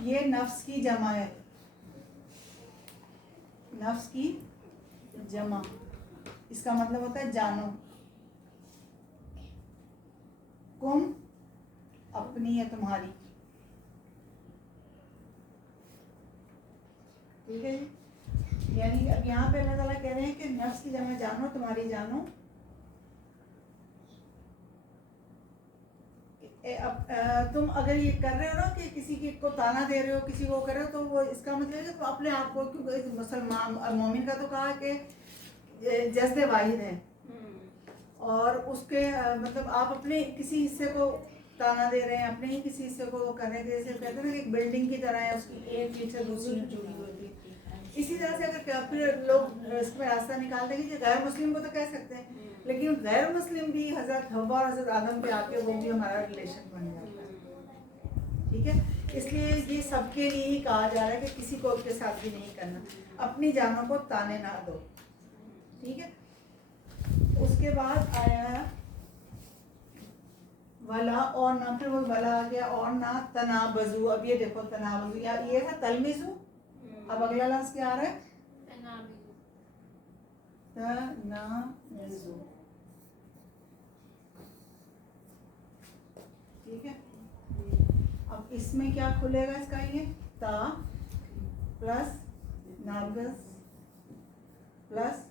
یہ نفس کی جمع ہے, نفس کی جمع, اس کا مطلب ہوتا ہے جانو. کم اپنی یا تمہاری, ٹھیک ہے جی. یعنی اب یہاں پہ اللہ تعالیٰ کہہ رہے ہیں کہ نفس کی جمع جانو, تمہاری جانو. تم اگر یہ کر رہے ہو نا کہ کسی کو تانا دے رہے ہو, کسی کو کر رہے ہو, تو وہ اس کا مطلب ہے کہ تم اپنے آپ کو, کیونکہ مسلمان مومن کا تو کہا کہ جذب واحد ہے, اور اس کے مطلب آپ اپنے کسی حصے کو تانا دے رہے ہیں, اپنے ہی کسی حصے کو وہ کر رہے ہیں. جیسے کہتے ہیں نا کہ ایک بلڈنگ کی طرح ہے, اس کی ایک چیز سے دوسری میں جڑی ہوئی ہے. اسی طرح سے اگر پھر لوگ اس میں راستہ نکال دیں گے کہ غیر مسلم کو تو کہہ سکتے ہیں, لیکن غیر مسلم بھی حضرت حوا اور حضرت آدم پہ آ کے وہ بھی ہمارا ریلیشن بن جاتا ہے. ٹھیک ہے, اس لیے یہ سب کے لیے ہی کہا جا رہا ہے کہ کسی کو اس کے ساتھ بھی نہیں کرنا, اپنی جانوں کو تانے نہ دو. ٹھیک ہے. اس کے بعد آیا ولا, اور نہ, پھر وہ ولا آ گیا, اور نہ تنابزو. اب یہ دیکھو تنابزو, یا یہ تھا تلمزو, اب اگلا لفظ کیا آ رہا ہے؟ تنابزو. ٹھیک ہے. اب اس میں کیا کھلے گا, اس کا یہ تا پلس نابز پلس,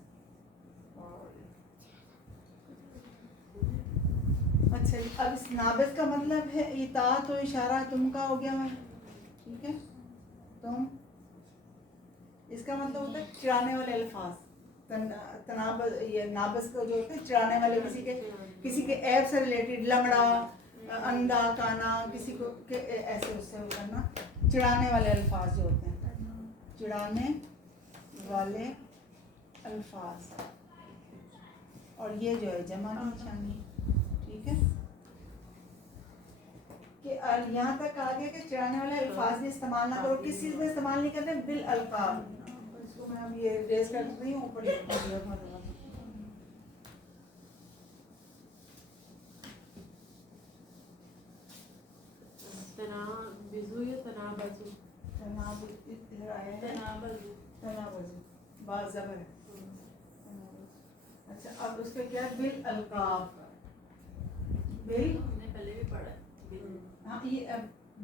اچھا جی. اب اس نابز کا مطلب ہے یہ تا تو اشارہ تم کا ہو گیا ہے, ٹھیک ہے, تم. اس کا مطلب ہوتا ہے چرانے والے الفاظ. تنابز, یہ نابز کو جو ہوتے ہیں چرانے والے, کسی کے عیب سے ریلیٹڈ, لنگڑا, اندھا, کانا, کسی کو ایسے اس سے کرنا. چڑھانے والے الفاظ جو ہوتے ہیں, چڑھانے والے الفاظ, اور یہ جو ہے جمع کی نشانی. ٹھیک ہے, کہ یہاں تک کہا گیا کہ چڑھانے والے الفاظ بھی استعمال نہ کرو. کس چیز میں استعمال نہیں کرتے؟ بالالفاظ. اس کو میں اب یہ ریز کر رہی ہوں, اوپر تنابزو یا تنابزو؟ تنابزو باز زبر ہے. اچھا, اب اس پہ کیا ہے؟ بالالقاب. ہم نے پہلے بھی پڑھا ہے. ہاں, یہ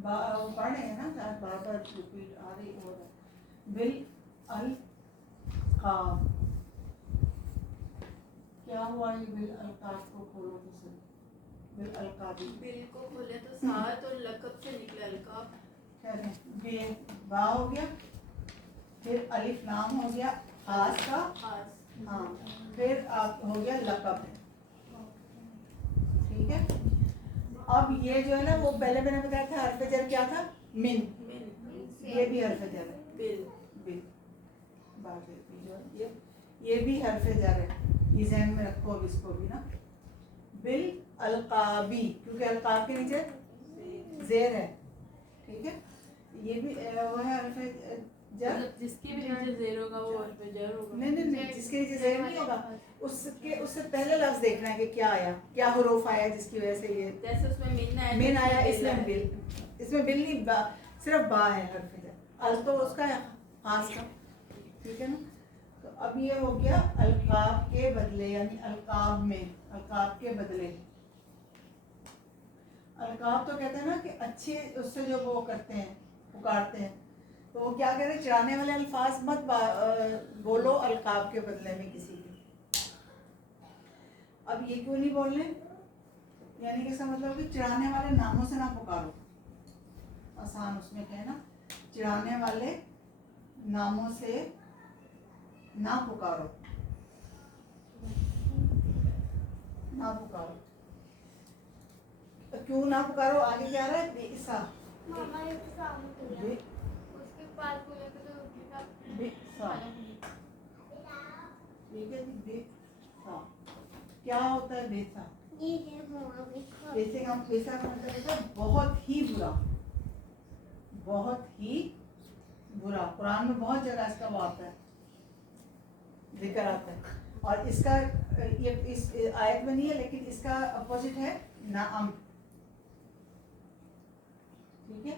پڑھ رہے ہیں نا, بار بار ریپیٹ آ رہی ہو رہا ہے. بالالقاب کیا ہوا؟ یہ بالالقاب کو کھولو تو صحیح. بالالقاب, بل کو کھولے تو ساتھ, اور لقب سے نکلا القاب. بے با ہو گیا, پھر الف نام ہو گیا خاص کا, ہاں, پھر آپ ہو گیا لقب. ٹھیک ہے. اب یہ جو ہے نا, وہ پہلے میں نے بتایا تھا حرف جر کیا تھا؟ من. یہ بھی حرف جر ہے. بل یہ بھی حرف جر ہے. یہ ذہن میں رکھو اب اس کو بھی نا. بل القابی, کیونکہ القاب کے نیچے زیر ہے. ٹھیک ہے, یہ بھی وہ ہے حرف جر. جس کے بھی نیچے زیر ہوگا وہ حرف جر ہوگا. نہیں, جس کے نیچے زیر نہیں ہوگا, اس سے پہلے لفظ دیکھنا ہے کہ کیا آیا, کیا حروف آیا جس کی وجہ سے یہ, جیسے اس میں من آیا, اس میں بل. اس میں بل نہیں, صرف با ہے حرف جر. ال تو اس کا ہے خاص کا. ٹھیک ہے نا. تو اب یہ ہو گیا القاب کے بدلے, یعنی القاب میں, القاب کے بدلے. القاب تو کہتے ہیں نا کہ اچھے اس سے جو وہ کرتے ہیں, پکارتے ہیں, تو وہ کیا کہتے ہیں؟ چڑھانے والے الفاظ مت بولو القاب کے بدلے میں کسی کے. اب یہ کیوں نہیں بولنے؟ یعنی کہ اس کا مطلب کہ چڑھانے والے ناموں سے نہ پکارو. آسان اس میں کہنا, چڑھانے والے ناموں سے نہ پکارو, نہ پکارو. کیوں نہ پکارو؟ آگے کیا رہا ہے؟ بئسا. بئسا, ٹھیک ہے جی. بئسا کیا ہوتا ہے؟ بئسا, جیسے ہم بئسا کا مطلب ہوتا ہے بہت ہی برا, بہت ہی برا. قرآن میں بہت جگہ اس کا وہ آتا ہے, ذکر آتا ہے. اور اس کا یہ اس آیت میں نہیں ہے, لیکن اس کا اپوزٹ ہے نعم. ٹھیک ہے,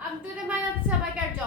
Abdurrahman at sabay karjo.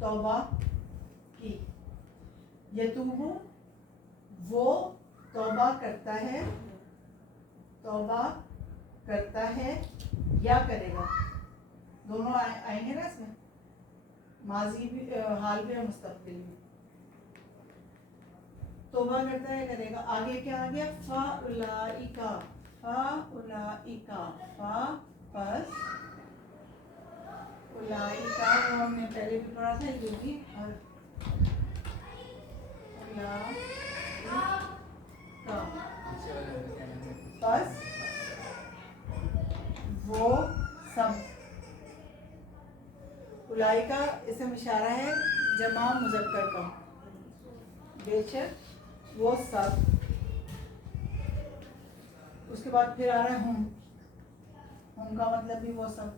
توبہ کی. یتوبو وہ توبہ کرتا ہے, توبہ کرتا ہے یا کرے گا, دونوں آئیں گے نا اس میں, ماضی بھی, حال بھی اور مستقبل بھی. توبہ کرتا ہے کرے گا. آگے کیا آ گیا؟ فَأُولَئِکَ, فَأُولَئِکَ, فا پس, اولئک وہ ہم نے پہلے بھی پڑھا تھا, یہ بھی پس وہ سب. اولئک اسم اشارہ ہے جمع مذکر کا, بے شک وہ سب. اس کے بعد پھر آ رہا ہے ہم, ہم کا مطلب بھی وہ سب.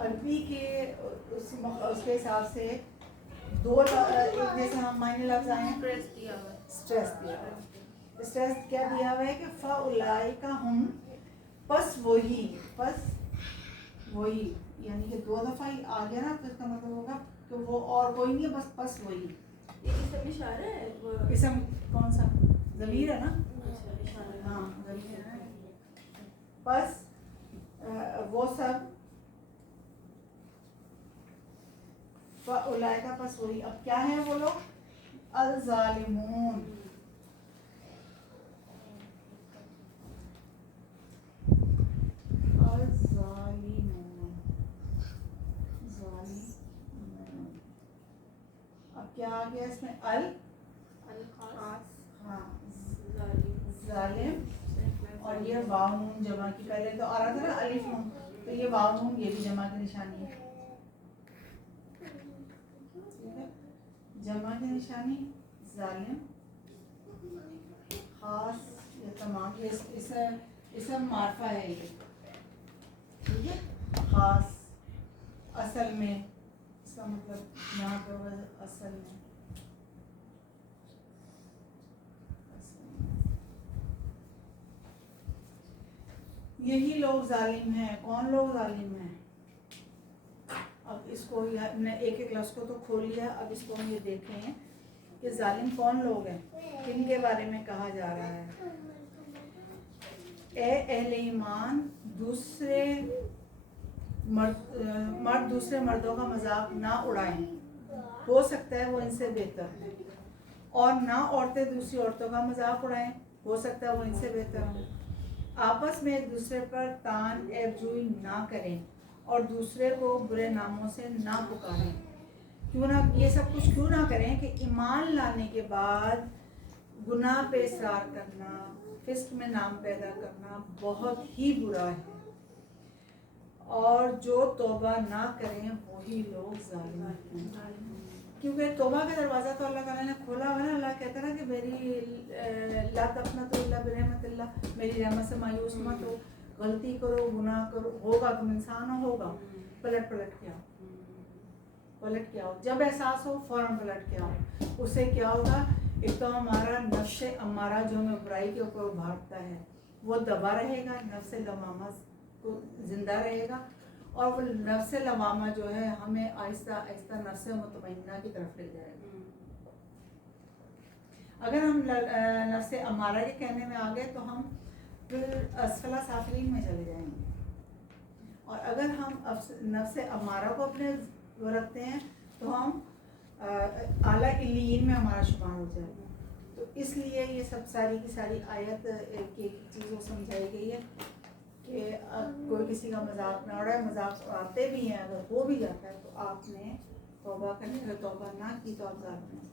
عربی کے اس کے حساب سے دو جیسے ہم معنی لفظ آئے ہیں, اسٹریس دیا ہوا ہے. اسٹریس دیا ہوا ہے. اسٹریس کیا دیا ہوا ہے کہ فَأُولَئِکَ ہم, پس وہی, پس وہی, یعنی کہ دو دفعہ ہی آ گیا نا تو اس کا مطلب ہوگا کہ وہ اور کوئی نہیں ہے, بس پس وہی. یہ اسم اشارہ ہے وہ, اسم کون سا؟ ضمیر ہے نا, اچھا اشارہ. ہاں ضمیر ہے. پس وہ سب, فَأُولَئِکَ پس وہی. اب کیا ہے وہ لوگ؟ الظالمون, الظالمون, ظالمون. اب کیا آ گیا اس میں؟ الخاص, ہاں, ظالم, ظالم, اور یہ واو نون جمع کی, پہلے تو آ رہا تھا نا الف نون, تو یہ واو نون یہ بھی جمع کی نشانی ہے. ٹھیک ہے, جمع کی نشانی ظالم, خاص, یہ تمام, اسم معرفہ ہے یہ. ٹھیک ہے, خاص, اصل میں, اس کا مطلب یہاں پہ ہوگا اصل میں. یہی لوگ ظالم ہیں. کون لوگ ظالم ہیں؟ اب اس کو ہم نے ایک ایک لفظ کو تو کھول لیا, اب اس کو ہم یہ دیکھیں کہ ظالم کون لوگ ہیں, کن کے بارے میں کہا جا رہا ہے. اے اہل ایمان, دوسرے مرد دوسرے مردوں کا مذاق نہ اڑائیں, ہو سکتا ہے وہ ان سے بہتر ہے. اور نہ عورتیں دوسری عورتوں کا مذاق اڑائیں, ہو سکتا ہے وہ ان سے بہتر ہو. آپس میں ایک دوسرے پر تان عیب جوئی نہ کریں اور دوسرے کو برے ناموں سے نہ پکاریں. کیوں نہ یہ سب کچھ کیوں نہ کریں کہ ایمان لانے کے بعد گناہ پہ اصرار کرنا, فسق میں نام پیدا کرنا بہت ہی برا ہے, اور جو توبہ نہ کریں وہی لوگ ظالم ہیں. کیونکہ توبہ کا دروازہ تو اللہ تعالیٰ نے کھولا ہوا ہے نا. اللہ کہتا ہے نا کہ میری لا تقنطوا الا برحمت اللہ, میری رحمت سے مایوس مت ہو, غلطی کرو, گناہ کرو, ہوگا, تم انسان ہو, ہوگا, پلٹ کے آؤ, پلٹ کے آؤ, جب احساس ہو فوراً پلٹ کے آؤ. اس سے کیا ہوگا؟ ایک تو ہمارا نفس امارہ جو ہمیں برائی کے اوپر ابھارتا ہے وہ دبا رہے گا, نفس لوامہ کو زندہ رہے گا, اور وہ نفس لوامہ جو ہے ہمیں آہستہ آہستہ نفس مطمئنہ کی طرف لے جائے گا. اگر ہم نفس امارہ کے کہنے میں آ گئے تو ہم پھر اسفل سافلین میں چلے جائیں گے, اور اگر ہم نفس امارہ کو اپنے وہ رکھتے ہیں تو ہم اعلیٰ علیین میں ہمارا شمار ہو جائے گا. تو اس لیے یہ سب ساری کی ساری آیت کی چیزوں سمجھائی گئی ہے کہ کوئی کسی کا مذاق نہ اڑائے. مذاق اڑاتے بھی ہیں, اگر ہو بھی جاتا ہے تو آپ نے توبہ کرنی, اگر توبہ نہ کی تو آپ ظالم ہیں.